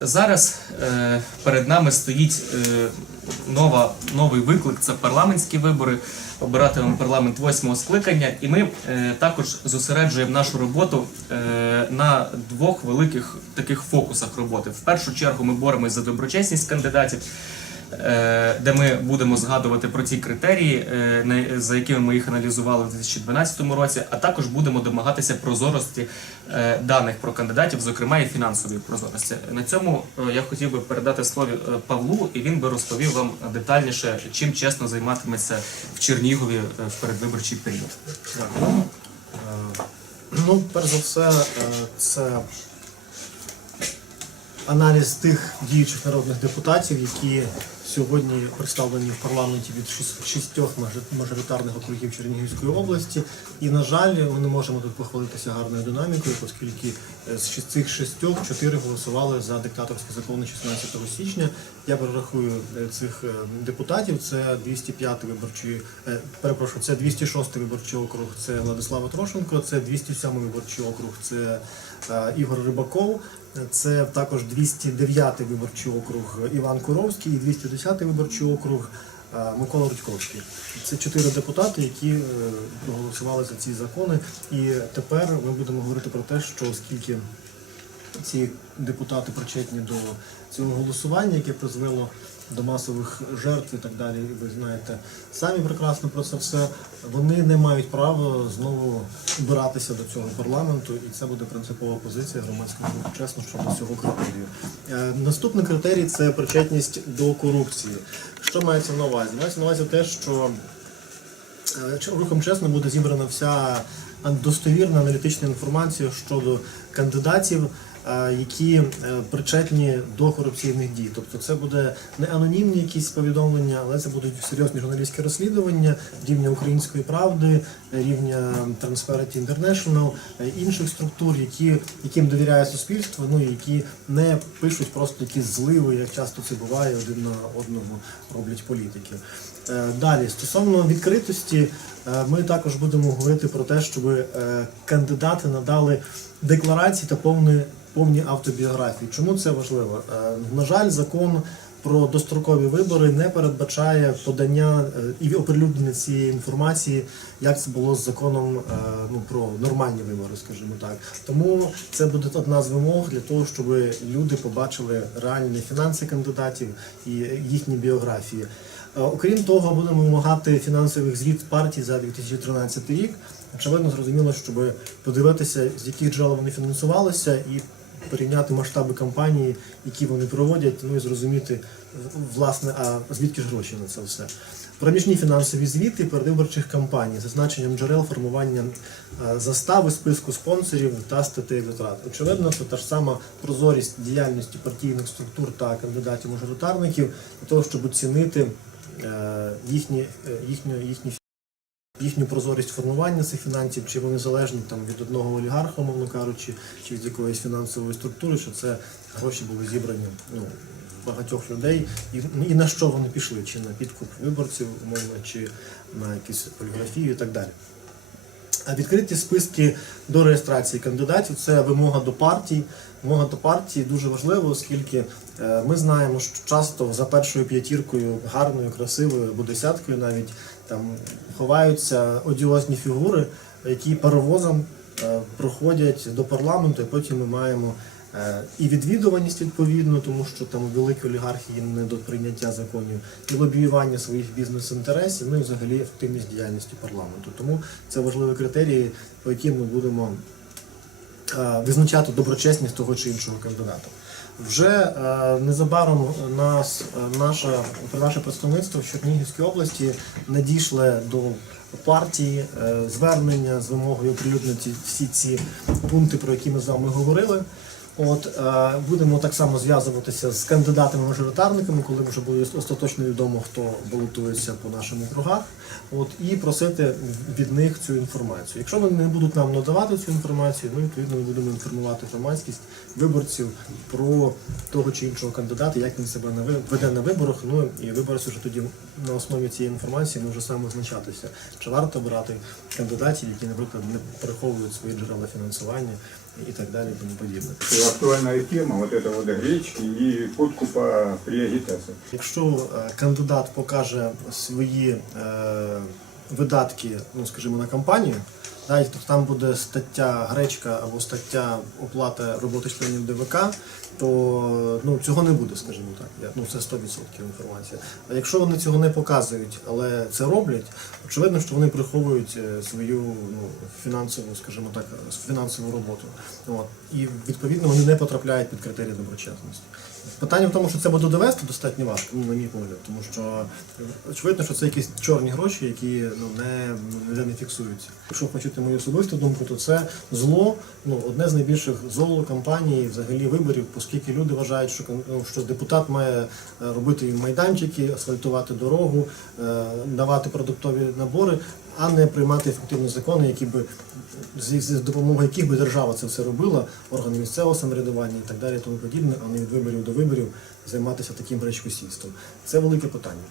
Зараз е, перед нами стоїть е, нова, новий виклик це парламентські вибори. Обиратимемо парламент восьмого скликання, і ми е, також зосереджуємо нашу роботу е, на двох великих таких фокусах роботи. В першу чергу ми боремось за доброчесність кандидатів, де ми будемо згадувати про ці критерії, е, за якими ми їх аналізували в 2012 році, а також будемо домагатися прозорості е, даних про кандидатів, зокрема і фінансової прозорості. На цьому е, я хотів би передати слово е, Павлу, і він би розповів вам детальніше, чим чесно займатиметься в Чернігові е, в передвиборчий період. Дякую. Е, Ну, перш за все, е, це аналіз тих діючих народних депутатів, які сьогодні представлені в парламенті від шіс- шістьох мажоритарних округів Чернігівської області. І, на жаль, ми не можемо тут похвалитися гарною динамікою, оскільки е, з цих шістьох чотири голосували за диктаторські закони 16 січня. Я перерахую е, цих е, депутатів. Це 205 виборчий, перепрошую, це 206 виборчий округ, це Владислава Трошенко, це 207 виборчий округ, це Ігор Рибаков, це також 209 виборчий округ Іван Куровський і 210 виборчий округ е, Микола Рудьковський. Це чотири депутати, які е, проголосували за ці закони. І тепер ми будемо говорити про те, що оскільки ці депутати причетні до цього голосування, яке призвело до масових жертв і так далі. Ви знаєте самі прекрасно про це все. Вони не мають права знову обиратися до цього парламенту, і це буде принципова позиція громадського чесно щодо цього критерію. Е, Наступний критерій це причетність до корупції. Що мається на увазі? Мається на увазі те, що Е, Рухом чесно буде зібрана вся достовірна аналітична інформація щодо кандидатів, які е, причетні до корупційних дій. Тобто це буде не анонімні якісь повідомлення, але це будуть серйозні журналістські розслідування рівня української правди, рівня Transparency International, е, інших структур, які, яким довіряє суспільство, ну і які не пишуть просто якісь зливи, як часто це буває, один на одному роблять політики. Е, Далі, стосовно відкритості, е, ми також будемо говорити про те, щоб е, кандидати надали декларації та повні, повні автобіографії. Чому це важливо? Е, На жаль, закон про дострокові вибори не передбачає подання е, і оприлюднення цієї інформації, як це було з законом е, ну, про нормальні вибори, скажімо так. Тому це буде одна з вимог для того, щоб люди побачили реальні фінанси кандидатів і їхні біографії. Окрім того, будемо вимагати фінансових звіт партій за 2013 рік. Очевидно, зрозуміло, щоб подивитися, з яких джерел вони фінансувалися, і порівняти масштаби кампанії, які вони проводять, ну і зрозуміти власне, а звідки ж гроші на це все. Проміжні фінансові звіти передвиборчих кампаній, зазначенням джерел формування е, застави, списку спонсорів та статей витрат. Очевидно, це та ж сама прозорість діяльності партійних структур та кандидатів-мажоритарників для того, щоб оцінити е, їхні, е, їхню, їхні їхню прозорість формування цих фінансів, чи вони залежні там від одного олігарха, мовно кажучи, чи від якоїсь фінансової структури, що це гроші були зібрані ну, багатьох людей, і, і на що вони пішли, чи на підкуп виборців, умовно, чи на якісь поліграфію і так далі. А відкриті списки до реєстрації кандидатів це вимога до партій. Вимога до партії дуже важлива, оскільки е, ми знаємо, що часто за першою п'ятіркою, гарною, красивою або десяткою навіть там ховаються одіозні фігури, які паровозом е, проходять до парламенту, і потім ми маємо е, і відвідуваність відповідно, тому що там великі олігархи є не до прийняття законів, і лобіювання своїх бізнес-інтересів, ну і взагалі ефективність діяльності парламенту. Тому це важливі критерії, по яким ми будемо е, визначати доброчесність того чи іншого кандидата. Вже е, незабаром нас, е, наше, представництво в Чернігівській області надійшле до партії е, звернення з вимогою оприлюднити всі ці пункти, про які ми з вами говорили. От е, будемо так само зв'язуватися з кандидатами-мажоритарниками, коли вже буде остаточно відомо, хто балотується по нашим округах. От і просити від них цю інформацію. Якщо вони не будуть нам надавати цю інформацію, ну відповідно ми будемо інформувати громадськість виборців про того чи іншого кандидата, як він себе веде на виборах. Ну і виборці вже тоді на основі цієї інформації може саме визначатися, чи варто брати кандидатів, які, наприклад, не приховують свої джерела фінансування і так далі, тому подібне. И актуальная тема вот это вот гречки и подкупа при агітації. Якщо е, кандидат покаже свої е, видатки, ну скажімо, на кампанію, да, і то там буде стаття гречка або стаття оплата роботи членів ДВК, то ну, цього не буде, скажімо так. Ну, це 100% інформація. А якщо вони цього не показують, але це роблять, очевидно, що вони приховують е, свою ну, фінансову, скажімо так, фінансову роботу. От. І відповідно вони не потрапляють під критерії доброчесності. Питання в тому, що це буде довести достатньо важко, ну, на мій погляд, тому що очевидно, що це якісь чорні гроші, які ну, не, не, не фіксуються. Якщо хочете мою особисту думку, то це зло, ну, одне з найбільших зол кампанії, взагалі виборів, оскільки люди вважають, що, ну, що депутат має е, робити їм майданчики, асфальтувати дорогу, е, давати продуктові набори, а не приймати ефективні закони, які би з, допомогою яких би держава це все робила, органи місцевого самоврядування і так далі, тому подібне, а не від виборів до виборів займатися таким речкосійством. Це велике питання.